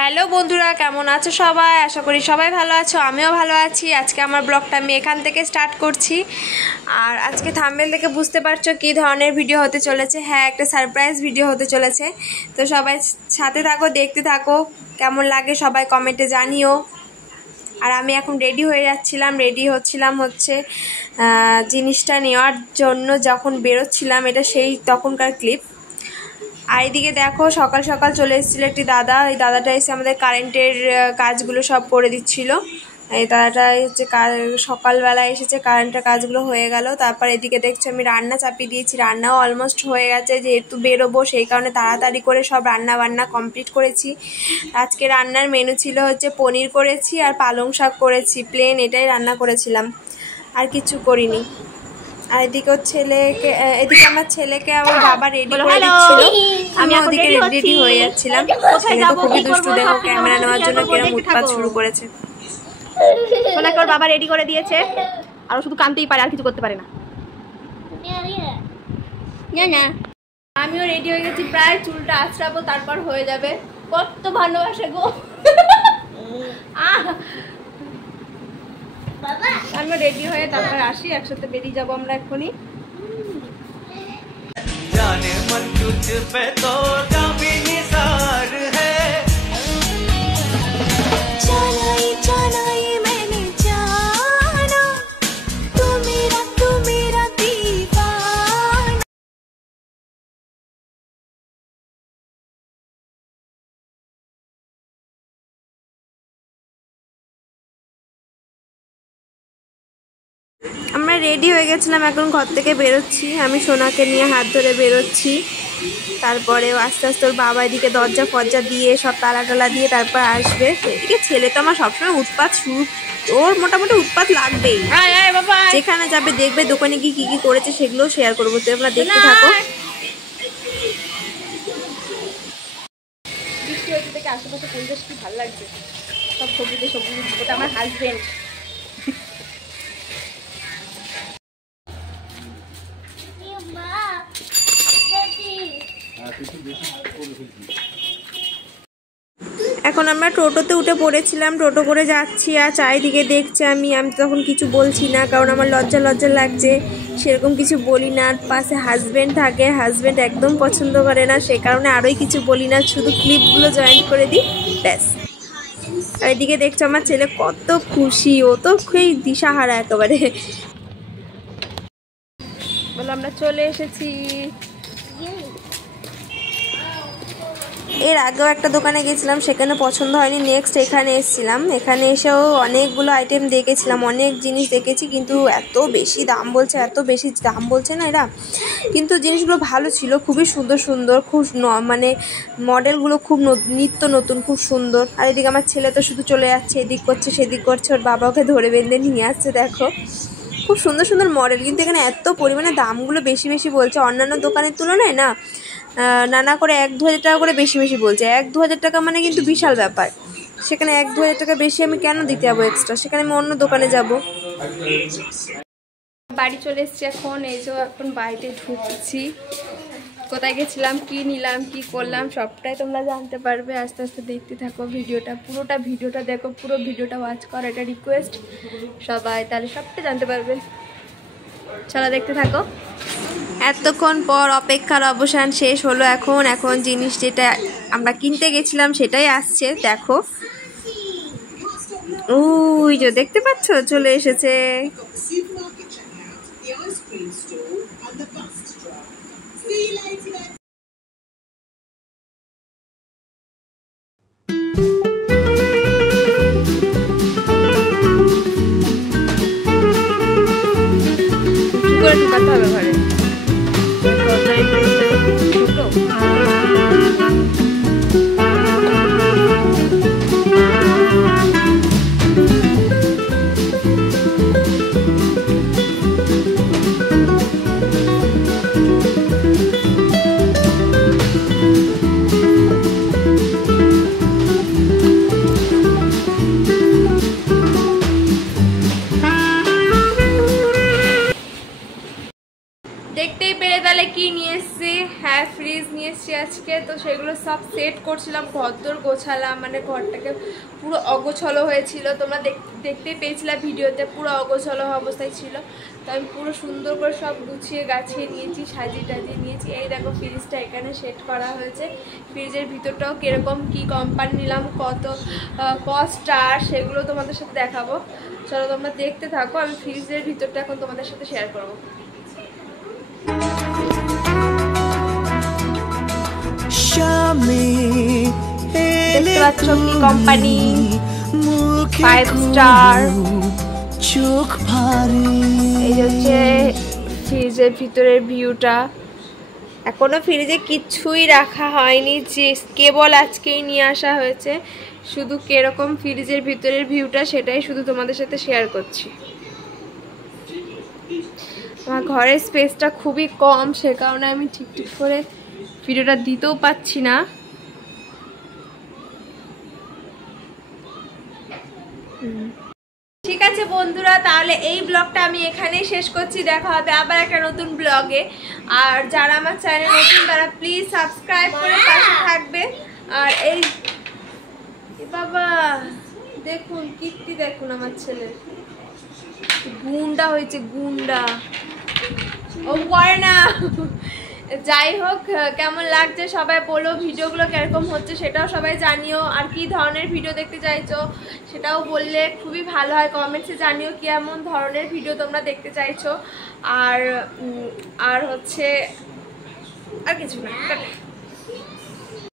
Hello বন্ধুরা, কেমন আছো সবাই? আশা করি সবাই ভালো আছো, আমিও ভালো আছি। আজকে আমার ব্লগটা আমি এখান থেকে স্টার্ট করছি। আর আজকে থাম্বনেল থেকে বুঝতে পারছো কী ধরনের ভিডিও হতে চলেছে। হ্যাঁ, একটা সারপ্রাইজ ভিডিও হতে চলেছে। তো সবাই সাথে থাকো, দেখতে থাকো, কেমন লাগে সবাই কমেন্টে জানিও। আর আমি এখন রেডি হয়ে যাচ্ছিলাম, হচ্ছে জিনিসটা নেওয়ার জন্য। যখন বেরোচ্ছিলাম, এটা সেই তখনকার ক্লিপ। আর এদিকে দেখো, সকাল সকাল চলে এসেছিলো একটি দাদা। এই দাদাটা এসে আমাদের কারেন্টের কাজগুলো সব করে দিচ্ছিল। এই দাদাটা হচ্ছে সকালবেলা এসেছে, কারেন্টের কাজগুলো হয়ে গেল। তারপর এদিকে দেখছি আমি রান্না চাপিয়ে দিয়েছি, রান্নাও অলমোস্ট হয়ে গেছে। যেহেতু বেরোবো সেই কারণে তাড়াতাড়ি করে সব রান্না বান্না কমপ্লিট করেছি। আজকে রান্নার মেনু ছিল হচ্ছে পনির করেছি আর পালং শাক করেছি, প্লেন এটাই রান্না করেছিলাম, আর কিছু করিনি। আর এদিকে আমার ছেলেকে আমার বাবা রেডি করে দিচ্ছিল, আমি ওদিকে রেডি হয়ে যাচ্ছিলাম। ছেলে তো খুবই দুষ্টু, দেখো ক্যামেরা নেওয়ার জন্য কিরকম উৎপাত শুরু করেছে। সোনাকে ওর বাবা রেডি করে দিয়েছে, আর শুধু কাঁদতেই পারে, আর কিছু করতে পারে না। আমিও রেডি হয়ে গেছি, প্রায় চুলটা আঁচড়াবো, তারপর হয়ে যাবে। কত ভালোবাসে গো আমি রেডি হয়ে তারপর আসি, একসাথে বেরিয়ে যাবো আমরা এক্ষুনি। জানে মন তুঝ পে তো কभी निसार है जानाई मैंने जाना तू मेरा दीवाना। আমরা রেডি হয়ে গেছিলাম, এখন ঘর থেকে বেরোচ্ছি। আমি সোনাকে নিয়ে হাত ধরে বেরোচ্ছি। তারপরে আস্তে আস্তে ওর বাবা এদিকে দরজা ফরজা দিয়ে সব তালা টালা দিয়ে তারপর আসবে। এদিকে ছেলে তো আমার সবসময় উৎপাত শুরু, ওর মোটামুটি উৎপাত লাগবেই। যেখানে যাবে দেখবে, দোকানে গিয়ে কী কী করেছে সেগুলো শেয়ার করবো, তো আমরা দেখতে থাকো। বৃষ্টি হচ্ছে থেকে আশেপাশে পরিবেশ কি ভালো লাগছে, সব সবুজে সবুজ। ওটা আমার হাজবেন্ড। এখন আমরা টোটোতে উঠে পড়েছিলাম, টোটো করে যাচ্ছি। আর চারিদিকে দেখছি আমি তখন কিছু বলছি না, কারণ আমার লজ্জা লাগছে, সেরকম কিছু বলি না। পাশে হাজব্যান্ড থাকে, হাজব্যান্ড একদম পছন্দ করে না, সে কারণে আরোই কিছু বলি না, শুধু ক্লিপগুলো জয়েন করে দিই, ব্যাস। আর এদিকে দেখছো আমার ছেলে কত খুশি, ও তো খুবই দিশাহারা একেবারে। বলো, আমরা চলে এসেছি। এর আগেও একটা দোকানে গেছিলাম, সেখানে পছন্দ হয়নি, নেক্সট এখানে এসেছিলাম। এখানে এসেও অনেকগুলো আইটেম দেখেছিলাম, অনেক জিনিস দেখেছি, কিন্তু এত বেশি দাম বলছে না এরা। কিন্তু জিনিসগুলো ভালো ছিল, খুবই সুন্দর, খুব মানে মডেলগুলো খুব নিত্য নতুন, খুব সুন্দর। আর এদিকে আমার ছেলে তো শুধু চলে যাচ্ছে, এদিক করছে সেদিক করছে, ওর বাবাকে ধরে বেঁধে নিয়ে আসছে। দেখো খুব সুন্দর মডেল, কিন্তু এখানে এত পরিমাণে দামগুলো বেশি বলছে অন্যান্য দোকানের তুলনায়। না করে 1-2 হাজার টাকা করে বেশি বলছে। 1-2 হাজার টাকা মানে কিন্তু বিশাল ব্যাপার। সেখানে 1-2 হাজার টাকা বেশি আমি কেন দিতে যাবো এক্সট্রা? সেখানে আমি অন্য দোকানে যাব। বাড়ি চলে এসেছি এখন, এই যে এখন বাড়িতে ঢুকছি। কোথায় গেছিলাম, কি নিলাম, কি করলাম, সবটাই তোমরা জানতে পারবে। আস্তে আস্তে দেখতে থাকো ভিডিওটা, পুরোটা ভিডিওটা দেখো, পুরো ভিডিওটা ওয়াচ করো, এটা রিকোয়েস্ট সবাই, তাহলে সবটাই জানতে পারবে। চলো দেখতে থাকো। এতক্ষণ পর অপেক্ষার অবসান শেষ হলো। এখন জিনিস যেটা আমরা কিনতে গেছিলাম সেটাই আসছে। দেখো, ওই যে দেখতে পাচ্ছ, চলে এসেছে। ঢুকাতে হবে ঘরে। এসেছি আজকে, তো সেগুলো সব সেট করছিলাম, ঘরদোর গোছালাম, মানে ঘরটাকে পুরো অগোছালো হয়েছিল, তোমরা দেখতেই পেয়েছিলাম ভিডিওতে, পুরো অগোছালো অবস্থায় ছিল। তো আমি পুরো সুন্দর করে সব গুছিয়ে গাছিয়ে নিয়েছি, সাজিয়ে টাজিয়ে নিয়েছি। এই দেখো ফ্রিজটা এখানে সেট করা হয়েছে, ফ্রিজের ভিতরটাও কীরকম কী কোম্পানি নিলাম, কত স্টার, সেগুলো তোমাদের সাথে দেখাবো। চলো তোমরা দেখতে থাকো, আমি ফ্রিজের ভিতরটা এখন তোমাদের সাথে শেয়ার করবো। দেখতে পাচ্ছ কি কোম্পানি, 5 স্টার। এই হচ্ছে ফ্রিজের ভিতরের ভিউটা। এখনো ফ্রিজে কিছুই রাখা হয়নি, যে কেবল আজকেই নিয়ে আসা হয়েছে। শুধু কিরকম ফ্রিজের ভিতরের ভিউটা সেটাই শুধু তোমাদের সাথে শেয়ার করছি। আমার ঘরের স্পেসটা খুবই কম, সে কারণে আমি ঠিক করে ভিডিওটা দিতেও পাচ্ছি না। ঠিক আছে বন্ধুরা, তাহলে এই ব্লগটা আমি এখানেই শেষ করছি। দেখা হবে আবার একটা নতুন ব্লগে। আর যারা আমার চ্যানেল নতুন তারা প্লিজ সাবস্ক্রাইব করে পাশে থাকবে। আর এই বাবা দেখুন কীর্তি, দেখুন আমার ছেলের গুন্ডা হয়েছে, গুন্ডা ও করে না। যাই হোক, কেমন লাগছে সবাই বলো, ভিডিওগুলো কিরকম হচ্ছে সেটাও সবাই জানিও। আর কি ধরনের ভিডিও দেখতে চাইছো সেটাও বললে খুবই ভালো হয়, কমেন্টসে জানিও কেমন ধরনের ভিডিও তোমরা দেখতে চাইছো। আর হচ্ছে আর কিছু না।